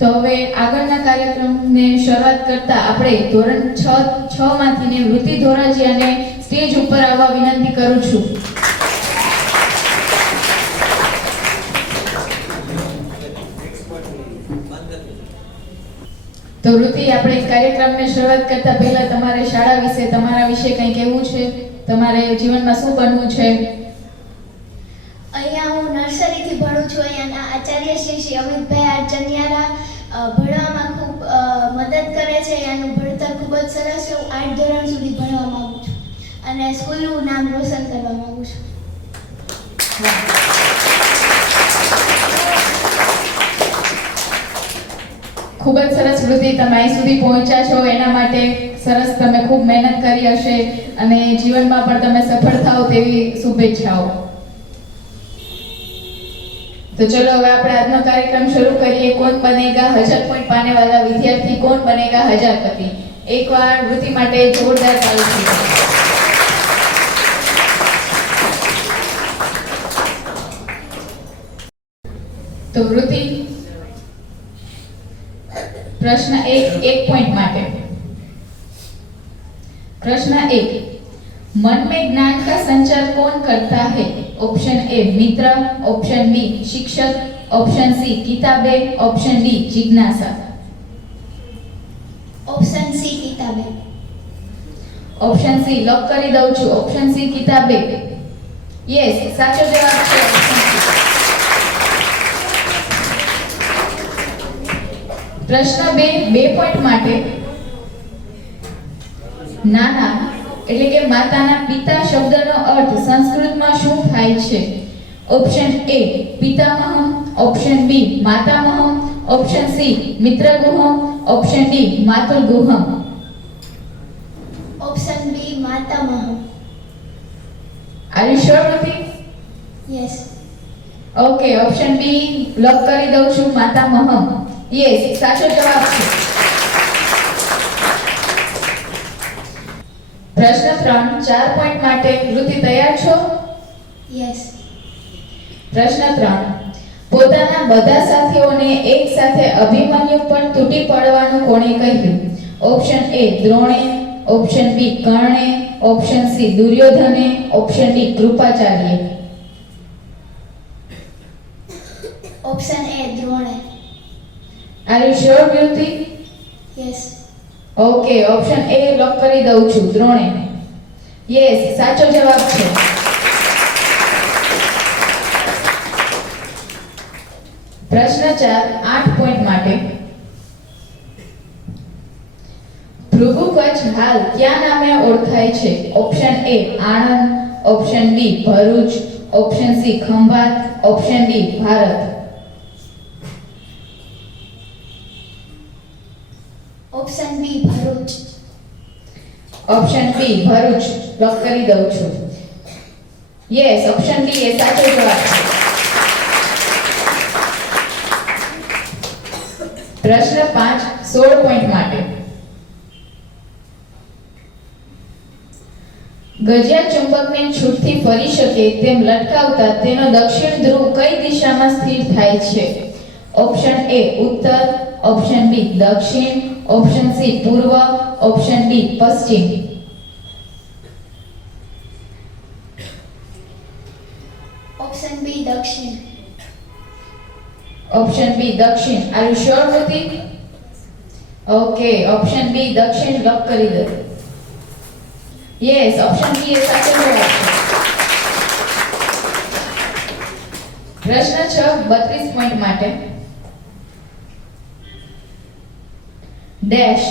તો હવે આગળના કાર્યક્રમને શરૂઆત કરતા આપણે ધોરણ 6 માંથીને વૃત્તિ ધોરાજીયાને સ્ટેજ ઉપર આવવા વિનંતી કરું છું. તો વૃત્તિ, આપણે કાર્યક્રમને શરૂઆત કરતા પહેલા તમારે શાળા વિશે, તમારા વિશે કંઈ કહેવું છે? તમારે જીવનમાં શું બનવું છે? અહીંયા હું નર્સરીથી ભણું છું. અહીંયાના આચાર્ય શ્રી અમિતભાઈ આચાર્યરા ભણવામાં ખૂબ મદદ કરે છે. અહીંયાનું ભણતર ખૂબ જ સરસ છે. હું 8 ધોરણ સુધી ભણવા માંગુ છું અને સ્કૂલનું નામ રોશન કરવા માંગુ છું. ખૂબ જ સરસ વૃત્તિ, તમે અહીં સુધી પહોંચ્યા છો એના માટે સરસ, તમે ખૂબ મહેનત કરી હશે અને જીવનમાં પણ તમે સફળ થાઓ તેવી શુભેચ્છાઓ. तो चलो अब આપણે આજનો કાર્યક્રમ શરૂ કરીએ. કોણ બનેગા 1000 પોઈન્ટ પાने वाला વિદ્યાર્થી, કોણ બનેગા હજારપતિ. એકવાર વૃત્તિ માટે જોરદાર તાળી થઈ જાય. તો વૃત્તિ, प्रश्न 1 पॉइंट માટે. प्रश्न 1, मन में ज्ञान का संचार कौन करता है? ऑप्शन ए मित्र, ऑप्शन बी शिक्षक, ऑप्शन सी किताबें, ऑप्शन डी जिज्ञासा. ઓપ્શન સી કિતાબે. ऑप्शन सी लॉक કરી દઉં છું. ऑप्शन सी किताबें. यस, સાચો જવાબ છે option C. प्रश्न 2 पॉइंट માટે. નાના એટલે કે માતાના પિતા શબ્દનો અર્થ સંસ્કૃતમાં શું થાય છે? ઓપ્શન એ પિતામહ, ઓપ્શન બી માતામહ, ઓપ્શન સી મિત્રગુહમ, ઓપ્શન ડી માતૃગુહમ. ઓપ્શન બી માતામહ. Are you sure Vruti? Yes. Okay, option B lock કરી દઉં છું, માતામહ. યસ, સાચો જવાબ છે. प्रश्न 3 4 पॉइंट માટે. વૃત્તિ, તૈયાર છો? યસ. પ્રશ્ન 3, પોતાના બધા સાથીઓને એક સાથે અભિમન્યુ પર તૂટી પડવાનું કોણે કહ્યું? ઓપ્શન એ દ્રોણે, ઓપ્શન બી કર્ણે, ઓપ્શન સી દુર્યોધને, option D Kripacharya. Option A દ્રોણે. Are you sure Vruti? Yes. Okay, option A lock કરી દઉં છું, દ્રોણે. યસ, સાચો જવાબ છે. प्रश्न 4 8 पॉइंट માટે. ભૃગુકચ્છ હાલ કયા નામે ઓળખાય છે? Option A Anand, option B Bharuch, option C Khambhat, option D Bharat. Option B Bharuch. Option B Bharuch lock કરી દઉં છું. યસ, ઓપ્શન બી એ સાચો જવાબ છે. प्रश्न 5 16 पॉइंट માટે. ગજિયા ચુંબકને છૂટથી ફરી શકે તેમ લટકાવતા તેનો દક્ષિણ ધ્રુવ કઈ દિશામાં સ્થિર થાય છે? ઓપ્શન એ ઉત્તર, ઓપ્શન બી દક્ષિણ, ઓપ્શન સી પૂર્વ, ઓપ્શન ડી પશ્ચિમ. ઓપ્શન બી દક્ષિણ. ઓપ્શન બી દક્ષિણ. આર યુ શ્યોર વૃત્તિ? ઓકે, ઓપ્શન બી દક્ષિણ લોક કરી દો. યસ, ઓપ્શન બી એ સાચો જવાબ છે. પ્રશ્ન 6 32 પોઈન્ટ માટે. Dash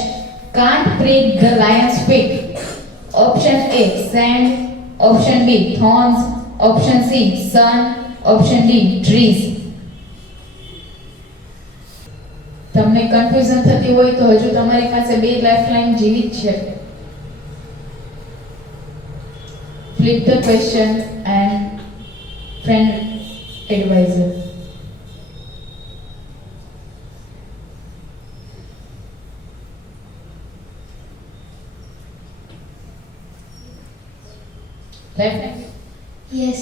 can't prick the lion's feet. Option A sand, option B thorns, option C sun, option D trees. તમને કન્ફ્યુઝન થતી હોય તો હજુ તમારી પાસે 2 લાઇફલાઇન જીવિત છે. Flip the question and friend advisor. Left hand? Yes.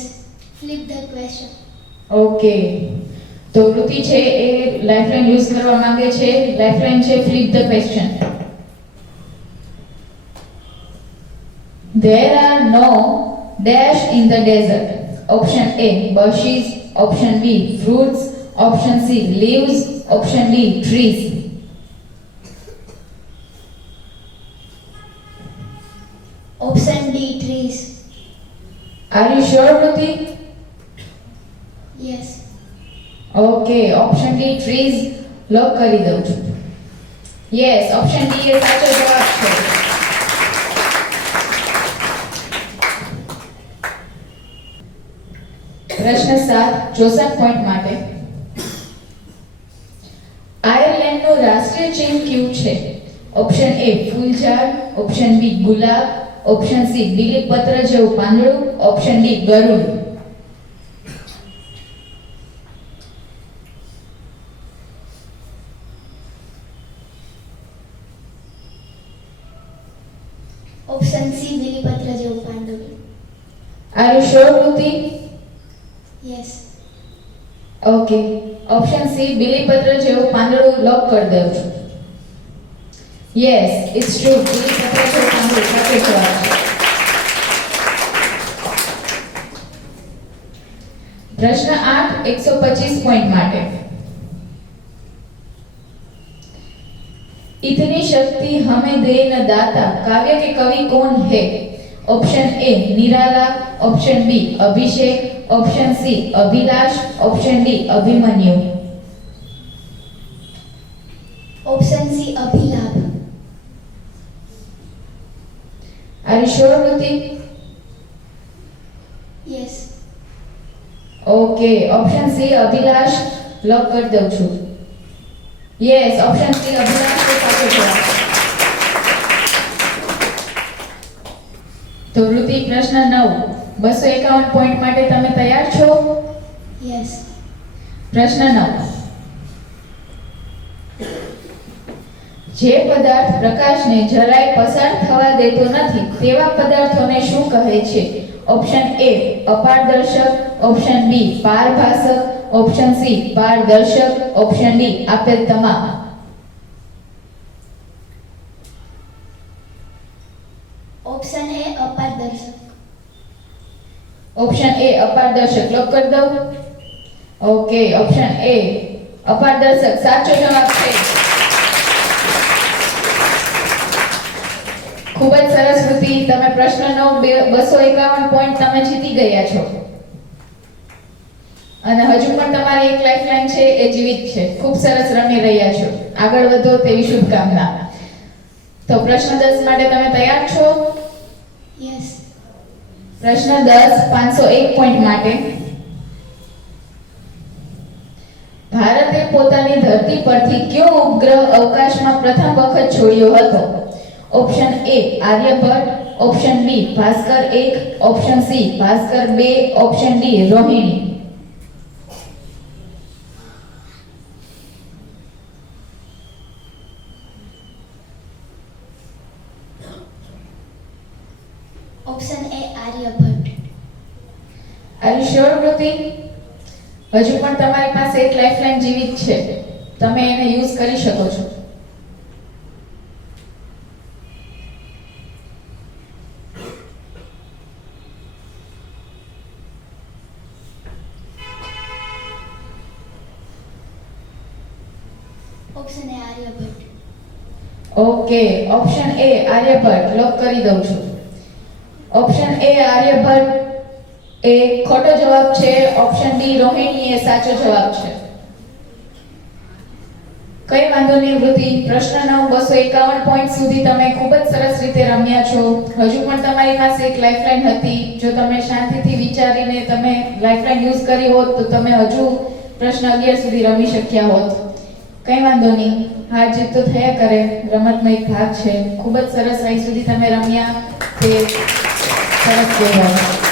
Flip the question. Okay. તો વૃત્તિ છે એ લાઇફલાઇન યુઝ કરવા માંગે છે. લાઇફલાઇન છે flip the question. There are no dash in the desert. Option A bushes, option B fruits, option C leaves, option D trees. Option D, trees. Are you sure, Vruti? Yes. Okay, option D trees lock કરી દઉં છું. Yes, option D એ સાચો જવાબ છે. પ્રશ્ન 7 Joseon point માટે. આયર્લેન્ડનું રાષ્ટ્રીય ચિહ્ન કયું છે? ઓપ્શન A ફૂલઝાડ, ઓપ્શન B ગુલાબ, ઓપ્શન C બીલીપત્ર જેવું પાંદડું, ઓપ્શન D ગરુડ. Option C, બીલીપત્ર જેવું પાંદડું. Are you sure, Vruti? Yes. Okay, option C બીલીપત્ર જેવું પાંદડું લોક કરી દઉં છું. Yes, it's true. બીલીપત્ર જેવું પાંદડું સાચો જવાબ છે. પ્રશ્ન 8 125 પોઈન્ટ માટે. इतनी शक्ति हमें दे न दाता काव्य के कवि कौन है? Option A Nirala, option B Abhishek, option C Abhilash, option D Abhimanyu. Option C, Abhilash. Are you sure, Vruti? Yes. Okay, option C Abhilash lock कर दઉં છું. यस, ऑप्शन सी अभिलाष को साचो जवाब. तो વૃત્તિ પ્રશ્ન 9 251 પોઈન્ટ માટે તમે તૈયાર છો? Yes. પ્રશ્ન 9. જે પદાર્થ પ્રકાશને જરાય પસાર થવા દેતો નથી તેવા પદાર્થોને શું કહે છે? ઓપ્શન એ અપારદર્શક, ઓપ્શન બી પારભાસક, ઓપ્શન સી પારદર્શક, ઓપ્શન ડી આપેલ તમામ. Option A, અપારદર્શક. ઓપ્શન એ અપારદર્શક લોક કરી દઉં. ઓકે, ઓપ્શન એ અપારદર્શક સાચો જવાબ છે. ખૂબ જ સરસ વૃત્તિ. તમે પ્રશ્ન 9 251 પોઈન્ટ તમે જીતી ગયા છો. અને હજુ પણ તમારી એક લાઇફલાઇન છે એ જીવિત છે. ખૂબ સરસ રમી રહ્યા છો. આગળ વધો તેવી શુભકામના. તો પ્રશ્ન 10 માટે તમે તૈયાર છો? Yes. પ્રશ્ન 10 501 પોઈન્ટ માટે. ભારતે પોતાની ધરતી પરથી કયો ઉપગ્રહ અવકાશમાં પ્રથમ વખત છોડ્યો હતો? Option A Aryabhata, option B Bhaskara 1, option C Bhaskara 2, option D Rohini. Option A, Aryabhata. Are you sure Vruti? હજુ પણ તમારી પાસે એક લાઇફલાઇન જીવિત છે. તમે એને યુઝ કરી શકો છો. Option A, Aryabhata. Okay, option A Aryabhata lock કરી દઉં છું. ઓપ્શન એ આર્યભટ્ટ એ ખોટો જવાબ છે. ઓપ્શન ડી રોહિણી એ સાચો જવાબ છે. કઈ વાંધો નહીં વૃત્તિ. પ્રશ્ન 9 251 પોઈન્ટ સુધી તમે ખૂબ જ સરસ રીતે રમ્યા છો. હજુ પણ તમારી પાસે એક લાઇફલાઇન હતી. જો તમે શાંતિથી વિચારીને તમે લાઇફલાઇન યુઝ કરી હોત તો તમે હજુ પ્રશ્ન 11 સુધી રમી શક્યા હોત. કઈ વાંધો નહીં. હાર જીત તો થયા કરે. રમતનો એક ભાગ છે. ખૂબ જ સરસ અહીં સુધી તમે રમ્યા તે સરસ કહેવાય.